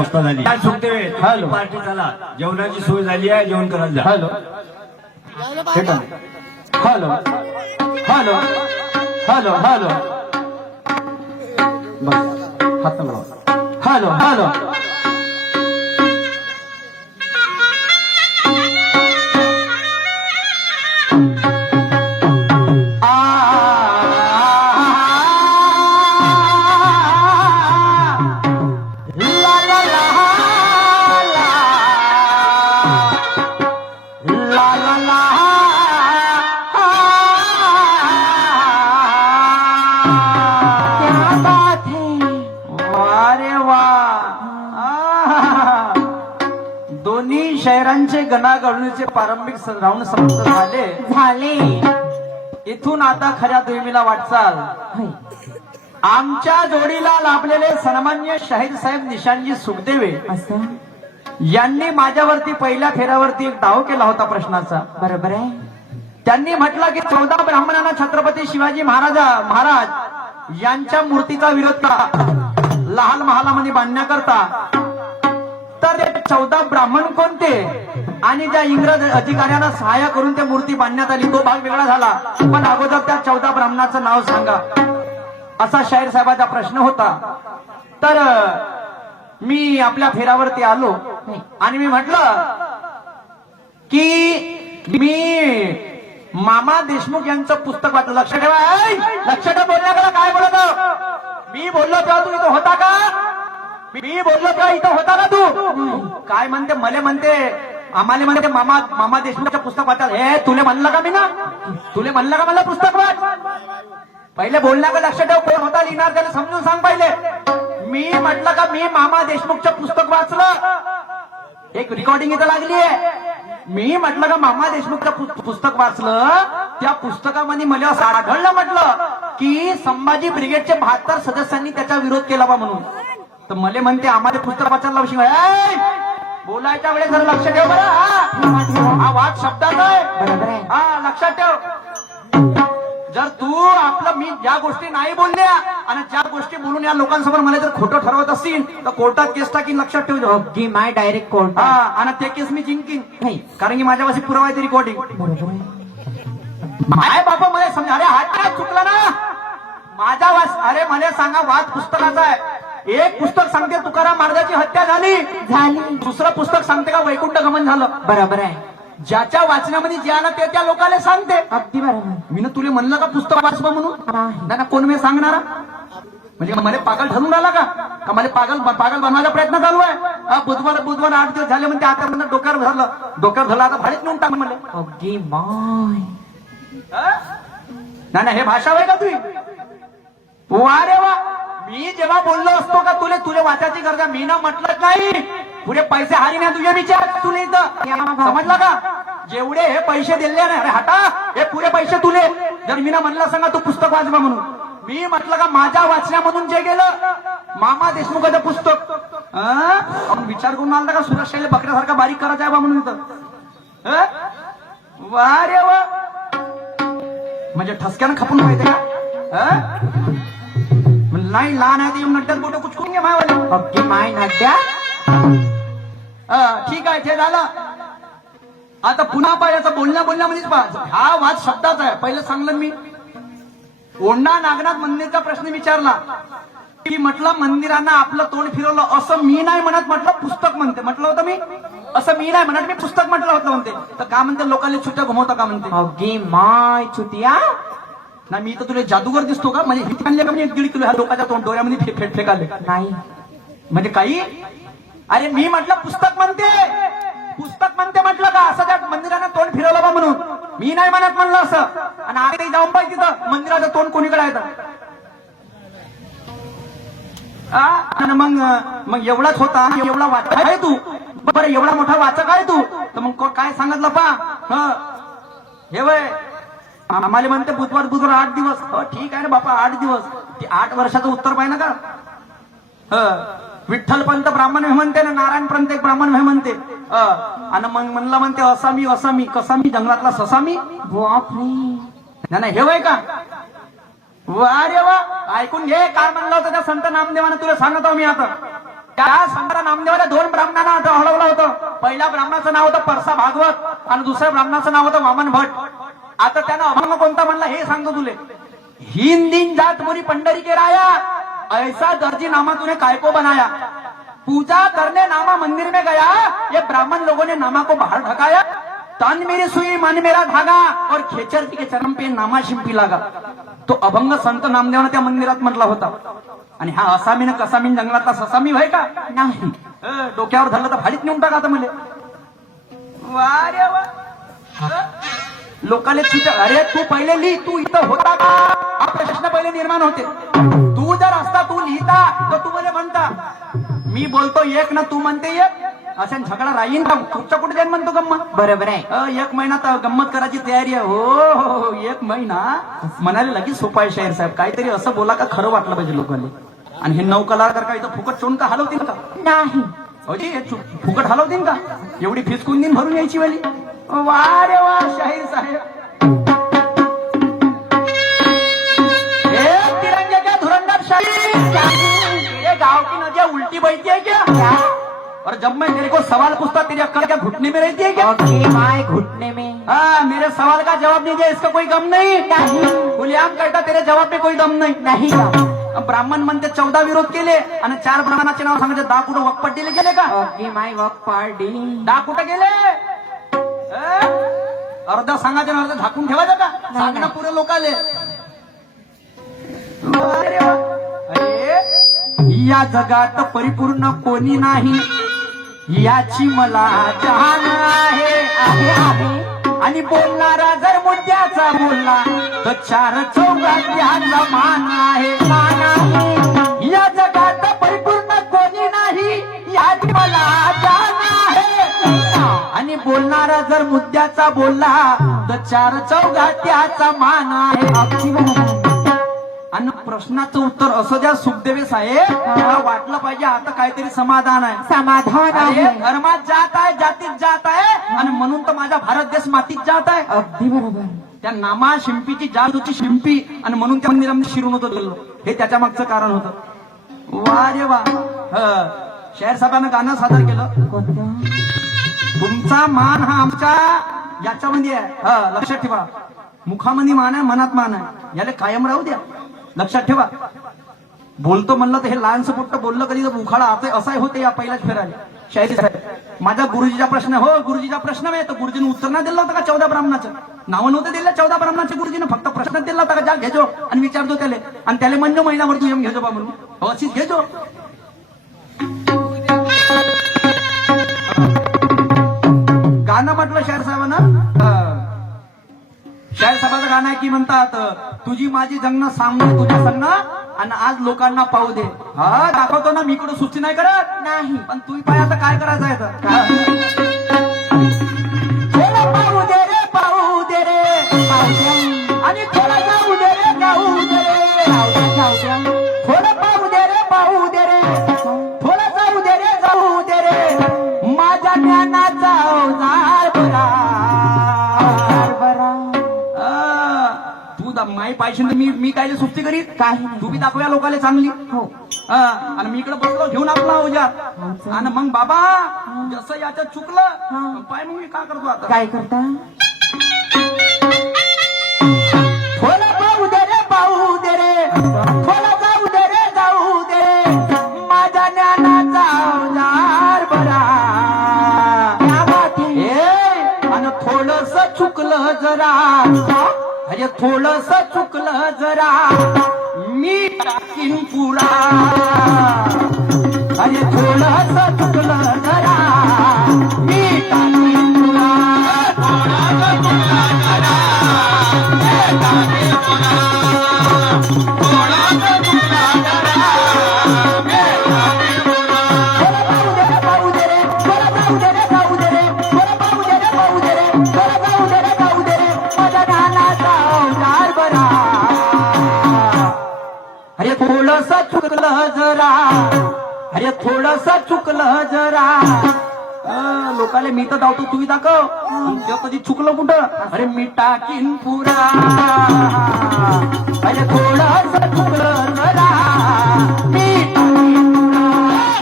व्यवस्था झाली. काय सुटते हॅलो. पार्टी चला, जेवणाची सोय झाली आहे, जेवण करायला जा. Hello hello hello hello hello बस हात लावा. हॅलो हॅलो दोन्ही शहरांचे गणागणनेचे प्रारंभिक राऊंड समाप्त झाले. इथून आता खऱ्या दुर्मीला वाटचाल. आमच्या जोडीला लाभलेले सन्मान्य शाहीर साहेब निशांजी सुखदेवे यांनी माझ्यावरती पहिल्या फेऱ्यावरती एक डाव केला होता प्रश्नाचा. बरोबर आहे. त्यांनी म्हटलं की 14 ब्राह्मणांना छत्रपती शिवाजी महाराज यांच्या मूर्तीचा विरोध करा लाल महालामध्ये बांधण्याकरता. तर 14 ब्राह्मण कोणते आणि ज्या इंग्रज अधिकाऱ्यांना सहाय्य करून ते मूर्ती बांधण्यात आली तो भाग वेगळा झाला. पण अगोदर त्या 14 ब्राह्मणाचं नाव सांगा असा शाहीर साहेबाचा प्रश्न होता. तर मी आपल्या फेऱ्यावरती आलो आणि मी म्हटलं की मी मामा देशमुख यांचं पुस्तक वाचलं. लक्ष ठेवा, लक्ष ठेवा बोलण्याकडे काय बोलत. मी बोललो तेव्हा तू इथं होता का? मी बोललो तेव्हा इथं होता का तू? काय म्हणते मले म्हणते आम्हाला म्हणते मामा देशमुखचं पुस्तक वाचाल. हे तुले म्हणलं का? मी ना तुले म्हणलं का मला पुस्तक वाच? पहिले बोलण्याकडे लक्ष ठेव. कोण होता लिहिणार त्याला समजून सांग पहिले. मी म्हटलं का मी मामा देशमुखचं पुस्तक वाचलं. एक रेकॉर्डिंग इथं लागली आहे. मी म्हटलं का मामा देशमुखचं पुस्तक वाचलं. त्या पुस्तकामध्ये मला असं आढळलं म्हटलं की संभाजी ब्रिगेडचे 72 सदस्यांनी त्याचा विरोध केला बा म्हणून. तर मला म्हणते आम्हाला पुस्तक वाचायला शिवाय बोलायच्या वेळेस जर लक्ष ठेव बरं. हा वाद शब्दाचा आहे. बरोबर आहे. हा लक्षात ठेव. जर तू आपलं मी ज्या गोष्टी नाही बोलल्या आणि ज्या गोष्टी बोलून या लोकांसमोर मला जर खोटं ठरवत असतील तर कोर्टात केस टाकीन. लक्षात ठेव. की माय डायरेक्ट कोर्ट. हा आणि ते केस मी जिंकीन. नाही कारण की माझ्यापाशी पुरावा आहे. रिकॉर्डिंग बरोबर आहे. माय बापा मला समजा. अरे हा काय चुकला ना माझा वाच. अरे मला सांगा वाद पुस्तकाचा आहे. एक पुस्तक सांगते तुकाराम महाराजांची हत्या झाली. दुसरं पुस्तक सांगते का वैकुंठ गमन झालं. बरोबर आहे. ज्याच्या वाचण्यामध्ये जे आलं ते त्या लोकांना सांगते. अगदी बरोबर. मी ना तुला म्हणलं का पुस्तक वाचवा म्हणून? ना कोण मी सांगणारा म्हणजे मला पागल ठरून राहिला का? मला पागल बनवायचा प्रयत्न चालू आहे. बुधवार 8 दिवस झाले म्हणते. आता म्हणून डोक्यावर झालं आता भाडीत नेऊन टाक मला. अगदी माय. ना हे भाषा आहे का तुझी? वा रे वा. मी जेव्हा बोललो असतो का तुले वाचायची गरज मी ना म्हटलं नाही. पुढे पैसे हारी ना तुझे विचार तुले इथं समजला का? जेवढे हे पैसे दिले ना अरे हटा हे पुरे पैसे तुले. जर मी ना म्हणलं सांगा तू पुस्तक वाचवा म्हणून. मी म्हटलं का माझ्या वाचण्यामधून जे गेलं मामा देशमुखाचं पुस्तक विचार करून आला का सुरक्षेला बकऱ्यासारखा बारीक करायचा आहे बा म्हणून इथं. वा रे वा. म्हणजे ठसक्यानं खपून पाहिजे का? नाही लहान आहे ते येऊन नड्यात बोट कुचकून घे मायवाले. अगदी माय नड्या. ठीक आहे ते झालं. आता पुन्हा पाहिजे बोलण्यामध्येच पहा. हा वाद शब्दाचा आहे. पहिलं सांगलं मी. ओंडा नागनाथ मंदिरचा प्रश्न विचारला की म्हटलं मंदिरांना आपलं तोंड फिरवलं असं मी नाही म्हणत. म्हटलं पुस्तक म्हणते. म्हटलं होतं मी असं मी नाही म्हणत. मी पुस्तक म्हटलं होतं म्हणते. तर का म्हणते लोकांना छुट्या घुमवता का म्हणते. अगदी माय चुतिया. ना मी तर तुला जादूगर दिसतो का? म्हणजे हित आणले का म्हणजे 1.5 किलो ह्या लोकांच्या तोंड डोळ्यामध्ये फेकाले नाही म्हणजे काही. अरे मी म्हटलं पुस्तक म्हणते. पुस्तक म्हणते म्हटलं का? असं त्या मंदिरानं तोंड फिरवलं बा म्हणून मी नाही म्हणत म्हणलं असं. आणि आता जाऊन पाहिजे तिथं मंदिराचं तोंड कोणीकडे आहे तर मग एवढाच होता. एवढा वाचक आहे तू. बरं एवढा मोठा वाचक आहे तू तर मग काय सांगितलं पा हे वय आम्हाला म्हणते बुधवार 8 दिवस. ठीक आहे रे बापा 8 दिवस. 8 वर्षाचं उत्तर पाहिजे ना का? विठ्ठल पंत ब्राह्मण हे म्हणते ना नारायण पंत एक ब्राह्मण हे म्हणते. आणि मग म्हणला म्हणते असामी कसा मी जंगलातला ससामी. नाही हे वय का? वा रे वा. ऐकून घे काय म्हणलं होतं त्या संत नामदेवानं तुला सांगतो मी आता. त्या संतारा नामदेवाला दोन ब्राह्मणांना हलवलं होतं. पहिल्या ब्राह्मणाचं नाव होतं परसा भागवत आणि दुसऱ्या ब्राह्मणाचं नाव होतं वामन भट. आता त्यानं अभंग कोणता म्हणला हे सांगतो तुले. हिंद जात मुरी पंडरी के राया, ऐसा दर्जी नामा तूने काय को बनाया, पूजा करने नामा मंदिर में गया, ये ब्राह्मण लोगों ने नामा को बाहर ढकाया, तन मेरी सुई मन मेरा धागा और खेचरती के चरम पे नामा शिंपी लागा. तो अभंग संत नामदेवानं त्या मंदिरात म्हटला होता. आणि हा असामीन कसामीन जंगलातला ससामी व्हाय का नाही. डोक्यावर धरलं तर फाडीत नेऊन टाका आता मले. वा रे वा. लोकाले चित, अरे तू पहिले लिही, तू इथं होता का हा प्रश्न पहिले निर्माण होते. तू जर असता, तू लिहिता तर तू मला म्हणता मी बोलतो एक ना तू म्हणते एक, अशा झगडा राहीन का? कुठच्या कुठे जाईन म्हणतो गंमत. बरोबर आहे. एक महिना तर गंमत करायची तयारी आहे. हो एक महिना म्हणाले लगेच सोपा आहे शाहीर साहेब. काहीतरी असं बोला का खरं वाटलं पाहिजे लोकांनी. आणि हे नऊ कलाकार का इथं फुकट चोन का हलवतील का? नाही. फुकट हलवतील का? एवढी फीस कोण दिन भरून यायची वाली. वा रे वा शाहीर साहेब. तिरंगे क्या धुरंधर शाहीर, तेरे गांव की नदियां उल्टी बहती है क्या? और जब मैं तेरे को सवाल पूछता तेरी अक्कल क्या घुटने में रहती है क्या? माय घुटने में. हाँ, मेरे सवाल का जवाब नहीं दिया इसका कोई गम नहीं. खुलेआम कहता तेरे जवाब में कोई दम नहीं. नाही का? ब्राह्मण म्हणते 14 विरोध केले आणि 4 ब्राह्मणाचे नाव सांगायचे. 10 कुठं वकपट्टीला गेले का? ओके माय वक पार्टी. 10 कुठं गेले? अर्ध सांगायचं ना, अर्ध झाकून ठेवायचं का? सांग ना पुरे लोकाले. अरे या जगात परिपूर्ण कोणी नाही, याची मला जाण आहे. आणि बोलणारा जर मुद्द्याचा बोलला तर 4 चौघात त्याचा मान आहे. या जगात परिपूर्ण कोणी नाही, याची मला जाण आहे. आणि बोलणारा जर मुद्द्याचा बोलला तर 4 चौघात त्याचा मान आहे. आणि प्रश्नाचं उत्तर असं द्या सुखदेवे साहेब, मला वाटलं पाहिजे आता काहीतरी समाधान आहे. समाधान आहे. धर्मात जात आहे, जातीत जात आहे, आणि म्हणून तर माझा भारत देश मातीत जात आहे. अगदी बरोबर. त्या नामा शिंपीची जात होती शिंपी, आणि म्हणून त्या मंदिरामध्ये शिरून होतं गेलो. हे त्याच्या मागचं कारण होतं. वा रे वा. शाहीर साहेबांना गाणं सादर केलं. कोणतं? तुमचा मान हा आमच्या याच्यामध्ये आहे. लक्षात ठेवा. मुखामध्ये मान आहे, मनात मान आहे. याला कायम राहू द्या. लक्षात ठेवा. बोलतो म्हणलं तर हे लहानसं मोठं बोललं कधी तर उखाडा असाही होते या पहिल्याच फेरायला. शाहीर साहेब, माझा गुरुजीचा प्रश्न. हो गुरुजीचा प्रश्न आहे. तर गुरुजीने उत्तर नाही दिलं होतं का 14 ब्राह्मणाचं? नावं नव्हतं दिलं 14 ब्राह्मणाचे गुरुजीने, फक्त प्रश्न दिला होता का जा घेजो आणि विचारतो त्याला, आणि त्याला म्हणतो महिनाभर तू येऊन घेजो बा म्हणून. हो अशीच घेजो. गाणं म्हटलं शाहीर साहेबांना. शाहीर साहेबाचं गाणं आहे की म्हणतात, तुझी माझी जंगणं सामने तुझ्या संगणं आणि आज लोकांना पाहू दे. हा दाखवतो ना, मी इकडं सुस्ती नाही करत. नाही. पण तू पाय आता काय करायचं आहे थोडं पाहू दे रे, पाहू दे रे, आणि थोडं जाऊ दे रे, जाऊ दे रे, थोडं पाहू दे रे, पाहू दे रे, थोडं जाऊ दे रे, जाऊ दे रे, माझ्या ज्ञानाचा अवजार बरा. तू माई पाहिजे तर मी काय सुस्ती करीत काही. तू बी दाखवूया लोकांना चांगली. हो. आणि मी इकडे बसलो घेऊन आपला अवजार. आणि मग बाबा जसं याचं चुकलं पाय, मग मी काय करतो आता? काय करता? थोडं पाहू दे रे, पाहू दे रे, थोडं जाऊ दे रे, जाऊ दे रे, माझ्या ज्ञानाचा अवजार बरा. आणि थोडस चुकलं जरा, अरे थोडस चुकलं जरा, मी टाकीन पुरा. अरे थोडस चुकलं जरा, मी टाकीन पुरा. थोडस चुकलं जरा, मी टाकीन पुरा. थोडस चुकलं जरा, मी टाकीन पुरा. थोडं पाहू दे रे, पाहू दे रे, थोडं जाऊ दे रे, जाऊ दे रे, थोडं पाहू दे रे, पाहू दे रे, थोडं जाऊ दे रे, जाऊ दे रे, माझ्या ज्ञानाचा अवजार बरा. अरे थोडस चुकलं जरा, अरे थोडस चुकलं जरा. लोकाले मी तर धावतो, तुम्ही दाखव. कधी चुकलं कुठं? अरे मी टाकीन पुरा. अरे थोडस चुकलं जरा, मी टाकीन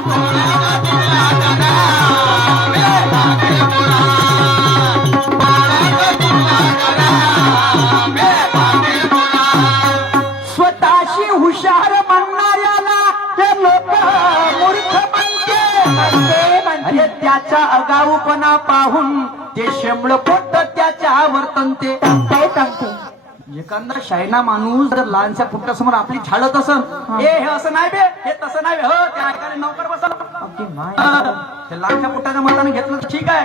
पुरा. अरे त्याचा आगाऊपणा पाहून ते शेंबळ पोट त्याच्या वर्तनते. एखादा शायना माणूस जर लहानशा पुट्टासमोर आपली छाडत असन, हे असं नाही बे, हे तसं नाही बे, हो त्या ऐकायला नौकर बसल. ते लहानशा पुट्टाच्या मताने घेतलं तर ठीक आहे.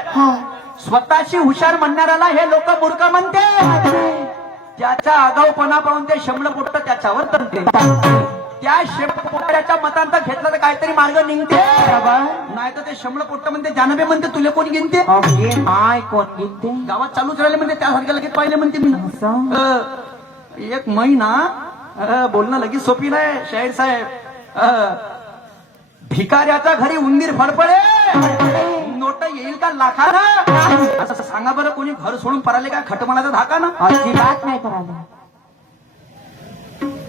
स्वतःशी हुशार म्हणणाऱ्याला हे लोक मूर्ख म्हणते. त्याचा आगाऊपणा पाहून ते शेंबळ पोट्ट त्याच्यावर तणते. त्या शेपपोट्याच्या मतांत घेतलं तर काहीतरी मार्ग निघते, नाही तर ते शंभळ पोट्ट म्हणते, जानबे म्हणते, तुले कोण गिनते, कोण गिनते, गावात चालूच राहिले म्हणते, त्यासारख्या लगेच पाहिले म्हणते मी. एक महिना बोलणं लगेच सोपी नाही शाहीर साहेब. भिकाऱ्याच्या घरी उंदीर फडफडे, नोट येईल का लाखानं, असं सांगा बरं. कोणी घर सोडून पराले का खटमळाचा धाका ना, अजिबात नाही पराले.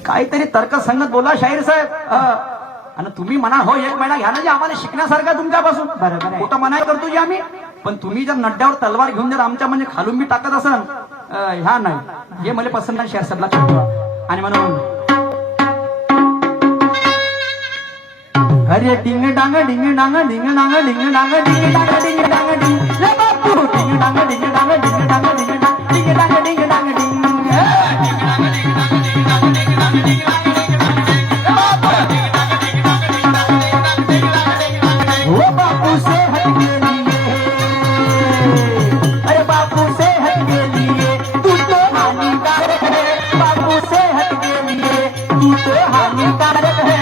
काहीतरी तर्क संगत बोला शाहीर साहेब. आणि तुम्ही म्हणा हो एक महिना घ्या ना, जे आम्हाला शिकण्यासारखं तुमच्यापासून. बरोबर आहे. कुठं मनाई करतो जी आम्ही, पण तुम्ही जर नड्ड्यावर तलवार घेऊन जर आमच्या म्हणजे खालून मी टाकत असाल, ह्या नाही, हे मला पसंत नाही शाहीर साहेब, लक्षात ठेवा. आणि म्हणून अरे डिंग डांग डिंग डांग डिंग डांग डिंग डांग डिंग डांग डिंग डांग डिंग, ले बापू डिंग डांग डिंग डांग डिंग डांग डिंग डांग डिंग डांग डिंग डांग डिंग. वो बापू से हट के लिए, अरे बापू से हट के लिए तू तो हानिकारक है, बापू से हट के लिए तू तो हानिकारक है.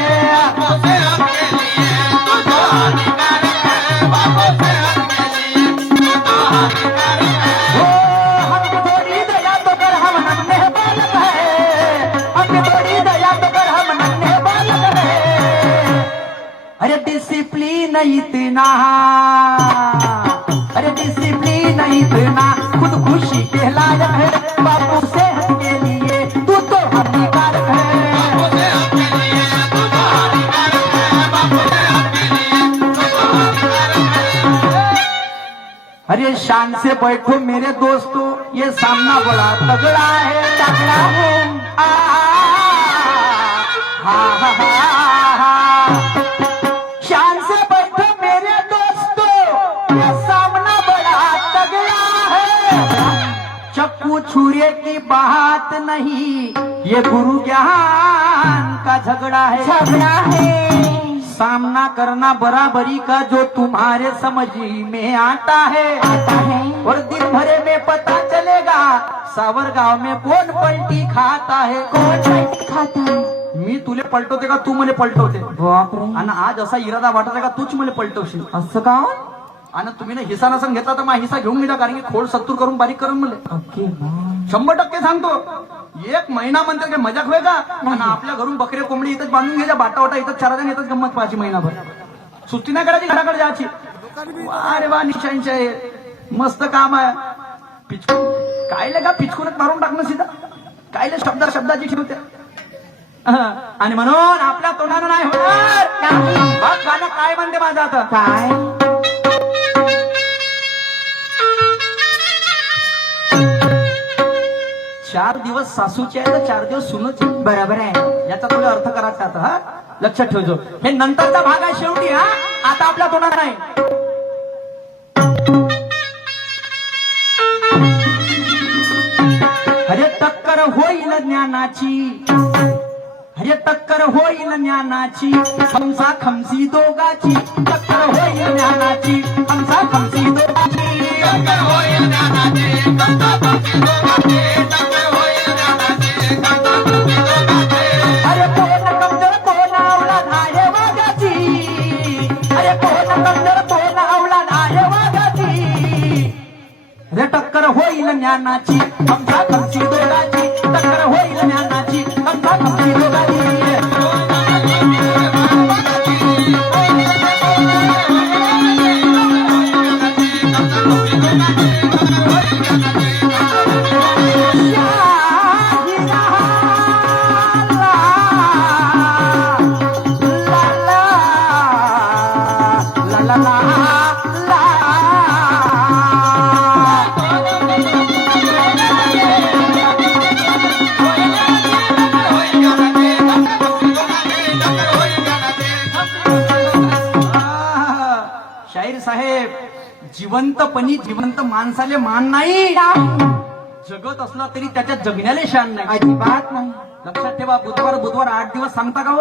हमको थोड़ी दया तो कर, हम नन्हे बालक है, हमको थोड़ी दया तो कर, हम नन्हे बालक है. अरे डिसिप्लिन इतना, अरे डिसिप्लिन इतना खुद खुशी के लायक है, बापू से हट के लिए तू तो हानिकारक है. अरे शान से बैठो मेरे दोस्तों, ये सामना बड़ा तगड़ा है, तगड़ा है. आ, हा, हा, हा, हा. शान से बैठो मेरे दोस्तों, ये सामना बड़ा तगड़ा है. चक्कू छुरे की बात नहीं, ये गुरु ज्ञान का झगड़ा है, झगड़ा है. सामना करना बराबरी का जो तुम्हारे समझ में आता है, और दिन भरे में पता चलेगा सावर गांव में कौन पलटी खाता है, कौन पलटी खाता है. मी तुले पलटवते का तू मला पलटवते, आणि आज असा इरादा वाटत आहे का तूच मला पलटवशील, असं का. आणि तुम्ही ना हिस्सा नसन घेतला तर माझा हिस्सा घेऊन गेला, कारण की खोड 70 करून बारीक करून मला 100% सांगतो. एक महिना म्हणतात काय मजाक होय का. आणि आपल्या घरून बकरे कोंबडी इथंच बांधून घ्यायच्या, बाटा वाटा इथंच चारा इथंच गंमत पाहायची महिनाभर, सुट्टी नाही करायची, घराकडे जायची. अरे वा निशांच्या मस्त काम आहे. पिचकून कायले का पिचकूनच मारून टाकणं सीधा, कायले शब्दाची ठेवते. आणि म्हणून आपल्या तोंडानं नाही होणार. बघ गाणं काय म्हणते माझं आता, काय 4 दिवस सासूचे आहे तर 4 दिवस सुनच. बरोबर आहे, याचा थोडा अर्थ करायचा आता. हा लक्षात ठेवજો, हे नंतरचा भाग आहे शेवटी. हा आता आपल्या तोंडात नाही. अरे टक्कर होईल ज्ञानाची, अरे टक्कर होईल ज्ञानाची, खमसा खमसी दोघाची, टक्कर होईल ज्ञानाची, खमसा खमसी दोघाची, टक्कर होईल ज्ञानाची, खमसा खमसी दोघाची, टक्कर होईल ज्ञानाची, खमसा खमसी दोघाची. अरे कोण कमजोर कोण अवलाद आहे वाघाची, अरे कोण कमजोर कोण अवलाद आहे वाघाची. अरे टक्कर होईल ज्ञानाची, खमसा खमसी दोघाची, टक्कर होईल ज्ञानाची, खमसा खमसी दोघाची. शाहीर साहेब, जिवंतपणी जिवंत माणसाले मान नाही. जगत असला तरी त्याच्या जगण्याला शान नाही. अजिबात नाही. लक्षात ठेवा, बुधवार 8 दिवस सांगता का हो?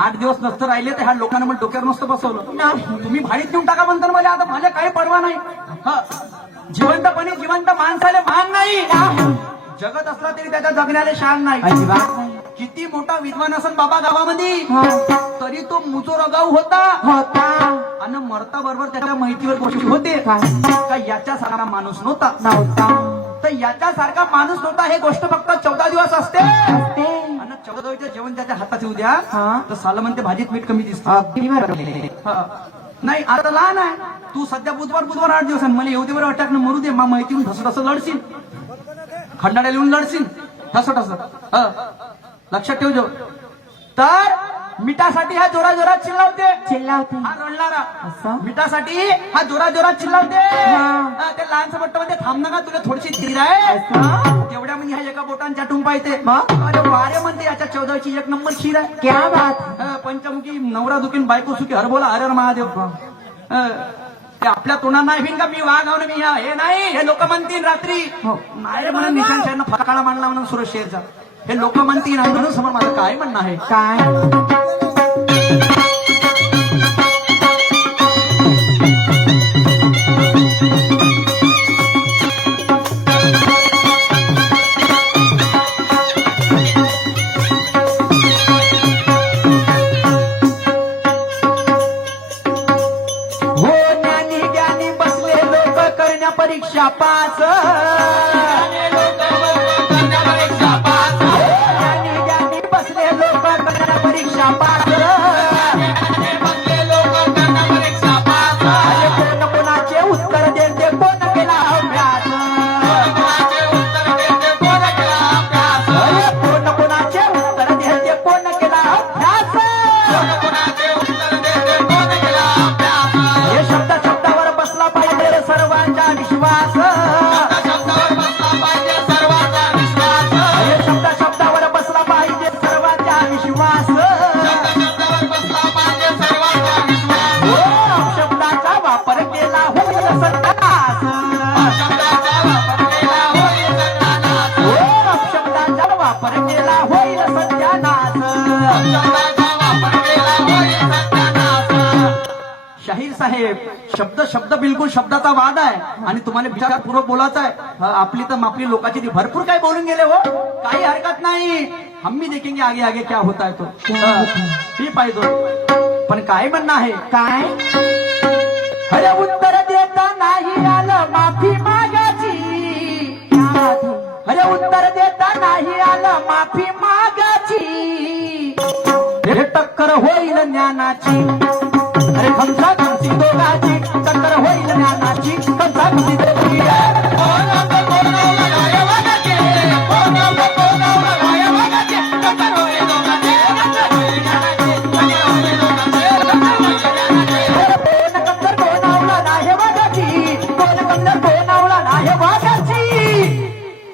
8 दिवस नसतं राहिले तर ह्या लोकांना मला डोक्यावर नसतं बसवलं. तुम्ही भाडीत देऊन टाका म्हणता मला, आता माझ्या काही परवा नाही. जिवंतपणी जिवंत माणसाला मान नाही. जगत असला तरी त्याच्या जगण्याला शान नाही. अजिबात नाही. किती मोठा विद्वान असन बाबा गावामध्ये, तरी तो मुचोर गाव होता. आणि मरता बरोबर त्याच्या माहितीवर गोष्टी होते का याच्यासारखा माणूस नव्हता. तर याच्यासारखा माणूस नव्हता. हे गोष्ट फक्त 14 दिवस असते. आणि 14 दिवस जेवण त्याच्या हातात येऊ द्या तर साला म्हणते भाजीत मीठ कमी दिसतं. नाही आता लहान आहे तू, सध्या बुधवार 8 दिवस मला येऊ दे बरं, अटॅक मरू दे. मा माहिती ठसं लढशील, खंडाळ्या लिहून लढशील ठस. लक्षात ठेव जो. तर मिठासाठी हा जोरात चिल्लावते. हा रडणारा असं? मिठासाठी हा जोरात चिल्लावते. ते लहानसं मोठं म्हणते थांब नका, तुला थोडीशी धीर आहे. तेवढ्या म्हणजे हा एका बोटान चाटून पाहिजे. अरे वारे म्हणते याच्या 14ची 1 नंबर खीर आहे. क्या बात. पंचमुखी नवरा दुखीन बायको सुखी, हर बोला हर महादेव. ते आपल्या तोंडात नाही भिन का मी वाघावनं मी हे नाही. हे लोक म्हणतील रात्री नाही रे म्हणून निशांत शेरनं फकाळा मांडला म्हणून सुरेश शेरचा. हे लोक म्हणतील नाही म्हणून समोर माझं काय म्हणणं आहे. काय परीक्षा पास. बसले लोक करण्या परीक्षा पास. कोण कोणाचे उत्तर देते, कोण केला अभ्यास. कोण कोणाचे उत्तर देते, कोण केला अभ्यास. हे शब्दावर बसला पाहिजे सर्वांचा विश्वास. शब्दावर बसला पाहिजे सर्वांचा विश्वास. शब्दाचा वापर केला होईल सत्यानाश. शब्दाचा वापर केला होईल सत्यानाश. शाहीर साहेब, शब्द बिलकुल शब्दाचा वाद आहे आणि तुम्हाला विचारपूर्वक बोलायचं आहे. आपली तर आपली लोकांची भरपूर काही बोलून गेले हो, काही हरकत नाही. हम भी देखेंगे आगे आगे क्या होता है तो. ही पाहिजे पण काय म्हणणं आहे. काय अरे उत्तर देता नाही आलं माफी मागायची. अरे उत्तर देता नाही आलं माफी मागायची. हे टक्कर होईल ज्ञानाची. अरे खमसा खमसी दोघाची टक्कर होईल ज्ञानाची. खमसा खमसी दोघी.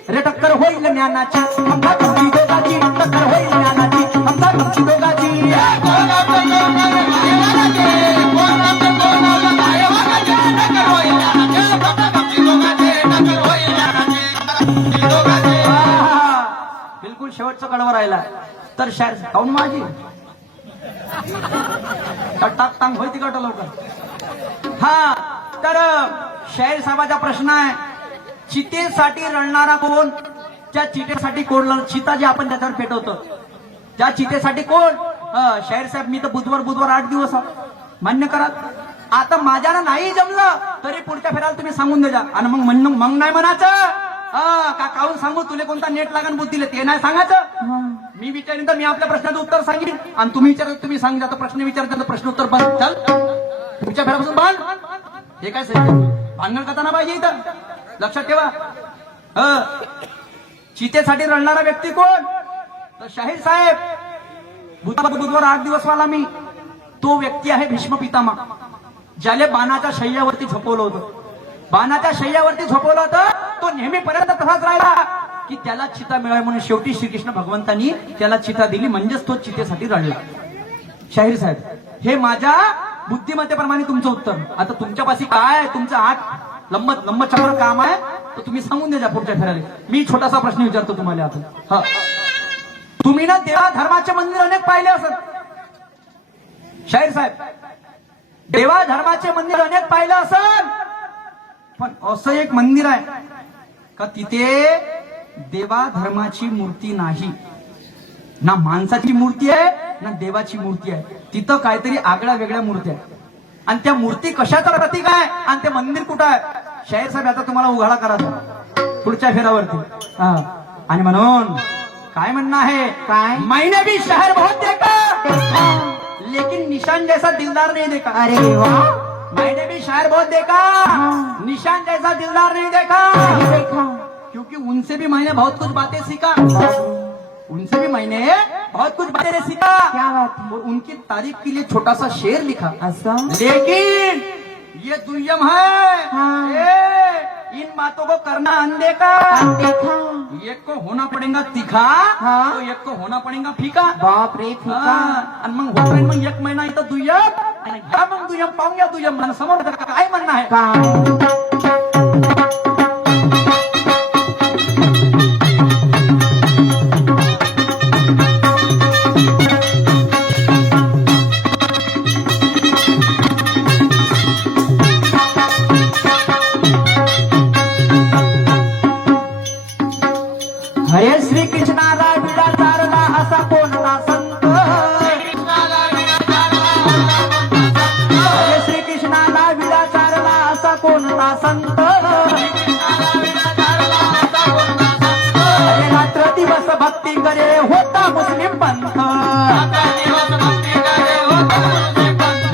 रे टक्कर होईल ज्ञानाची. खमसा खमसी दोघाची टक्कर होईल ज्ञानाची. खमसा खमसी दोघाची. बिलकुल शेवटचा कडवा राहिला तर शायर खाऊन माझी टाक टांग होय तिकट लवकर. हा तर शाहीर साहेबाचा प्रश्न आहे, चितेसाठी रडणारा कोण. त्या चितेसाठी कोण चिता जे आपण त्याच्यावर पेटवतो त्या चितेसाठी कोण. शाहीर साहेब, मी तर बुधवार 8 दिवस मान्य करा. आता माझ्याला नाही जमलं तरी पुढच्या फेराला तुम्ही सांगून द्या. आणि मग नाही म्हणायचं का काहून सांगू, तुला कोणता नेट लागण बुद्धीले ते नाही सांगायचं. मी विचारीन तर मी आपल्या प्रश्नाचं उत्तर सांगेन आणि तुम्ही विचारता तुम्ही सांगितलं तर प्रश्न विचारता प्रश्न उत्तर बंद. चल पुढच्या फेरापासून बंद. हे काय भांडण करताना पाहिजे इथं. लक्षात ठेवा. चितेसाठी रडणारा व्यक्ती कोण. तर शाहीर साहेब, बुधवार 8 दिवस वाला मी तो व्यक्ती आहे भीष्म पितामह, ज्याला बाणाच्या शय्यावरती झोपवलं होतं. बाणाच्या शय्यावरती झोपवलं होतं. तो नेहमीपर्यंत तसाच राहिला की त्याला चिता मिळावी म्हणून शेवटी श्रीकृष्ण भगवंतांनी त्याला चिता दिली, म्हणजेच तो चितेसाठी रडला. शाहीर साहेब, हे माझ्या बुद्धिमत्तेप्रमाणे तुमचं उत्तर. आता तुमच्यापाशी काय आहे? तुमचं हात लंब चक्र काम आहे तर तुम्ही सांगून द्या पुढच्या फेऱ्याला. मी छोटासा प्रश्न विचारतो तुम्हाला आता. हा, तुम्ही ना देवा धर्माचे मंदिर अनेक पाहिले असत. शाहीर साहेब, देवा धर्माचे मंदिर अनेक पाहिलं असत, पण असं एक मंदिर आहे का तिथे देवा धर्माची मूर्ती नाही, ना माणसाची मूर्ती आहे ना देवाची मूर्ती आहे. तिथं काहीतरी आगळ्या वेगळ्या मूर्ती आहे. आणि त्या मूर्ती कशाचं प्रतीक आहे आणि ते मंदिर कुठं आहे? शाहीर साहेब आता तुम्हाला उघाडा करायचा पुढच्या फेरावरती. हा, आणि म्हणून काय म्हणणं आहे? काय? मैंने भी शहर बहुत देखा लेकिन निशान जैसा दिलदार नहीं देखा. अरे वाह, मैंने भी शहर बहुत देखा निशान जैसा दिलदार नहीं देखा. नहीं देखा. क्योंकि उनसे भी मैंने बहुत कुछ बातें सीखा. उनसे भी मैंने बहुत कुछ बातें सीखा. क्या बात है? और उनकी तारीफ के लिए छोटा सा शेर लिखा. असं? लेकिन ये दुर्यम है. हाँ. इन बातों को करना अनदेखा. देखा. एक को होना पड़ेगा तीखा हाँ. तो एक को होना पड़ेगा फीका. बाप रे, फिका. आणि मग होतोय मग एक महिना इथं दुय्यम आणि घ्या मग दुय्यम पाहून घ्या दुय्यम. मला समोर काय म्हणणं आहे? काय? हरे श्री कृष्णाला विडा चारला असा कोणता संत? हरे श्री कृष्णाला विडा चारला असा कोणता संत? हरे रात्र दिवस भक्ती करे होता मुस्लिम पंथ.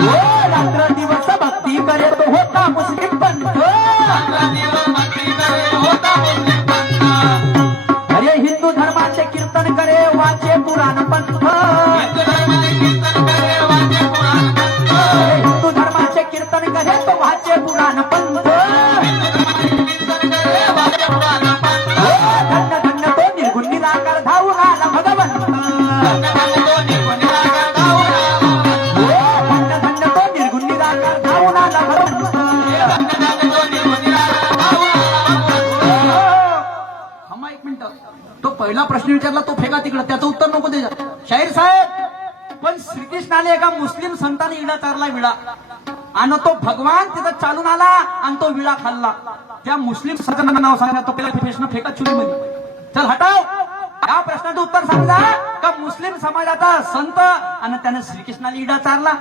हो, रात्र दिवस भक्ती करे तो होता मुस्लिम पंथ. अरे हिंदू धर्माचे कीर्तन करे वाचे पुराण पंथ. अरे हिंदू धर्माचे कीर्तन करे तो वाचे पुराण पंथ. हो, धन्य धन्य तो निर्गुण निराकार धावून आला भगवंत. हो, धन्य धन्य तो निर्गुण निराकार धावून आला भगवंत. थांबा एक मिनिट. तो पहिला प्रश्न विचारला तो फेका तिकडं, त्याचं उत्तर नको द्या. शाहीर साहेब, पण श्रीकृष्णाने एका मुस्लिम संतांनी विडा चारला विडा आणि तो भगवान तिथं चालून आला आणि तो विडा खाल्ला. त्या मुस्लिम संतांना नाव सांगा. तो पहिला प्रश्न फेका चुलीमध्ये. चल हटाव. या प्रश्नाचं उत्तर सांगा का मुस्लिम समाजाचा संत आणि त्याने श्रीकृष्णाला इडा चारला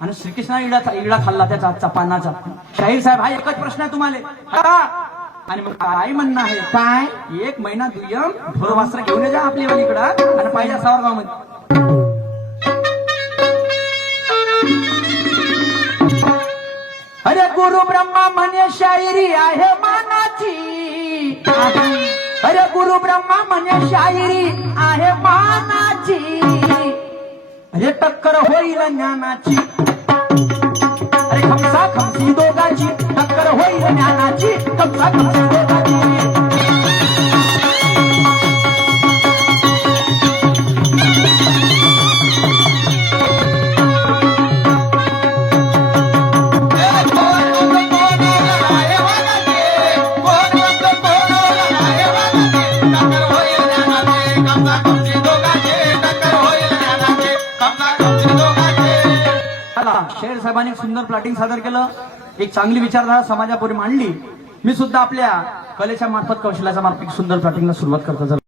आणि श्रीकृष्णाला इडा खाल्ला त्याचा आजचा पानाचा. शाहीर साहेब, हा एकच प्रश्न आहे तुम्हाला. हटा. आणि मग काय म्हणणं आहे? काय? एक महिना दुय्यम ढोर वास्त्र घेऊन ये जा आपली वालीकडं आणि पाहिजे सावरगाव मध्ये. अरे गुरु ब्रह्मा म्हणे शायरी आहे मानाची. अरे गुरु ब्रह्मा म्हणे शायरी आहे मानाची. अरे टक्कर होईल ज्ञानाची. अरे खमसा खमसी दोघाची टक्कर होईल ज्ञानाची. खमसा खमसी दोघाची. शेर साहेबांनी सुंदर प्लॉटिंग सादर केलं. एक चांगली विचारधारा समाजापुढे मांडली. मी सुद्धा आपल्या कलेच्या मार्फत कौशल्याच्या मार्फत सुंदर प्लॉटिंगला सुरुवात करतो.